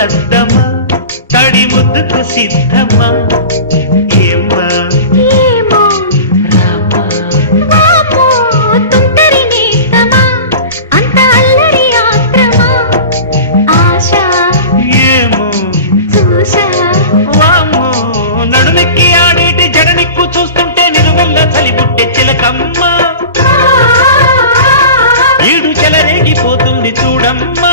అద్దమా తడి ముద్దుకు సిద్ధమా ఏమ్మా నడుమెక్కి ఆడేటి జడనిక్కు చూస్తుంటే నిలువెల్ల చలిబుట్టే చిలకమ్మ ఈడు చెలరేగిపోతుంది చూడమ్మా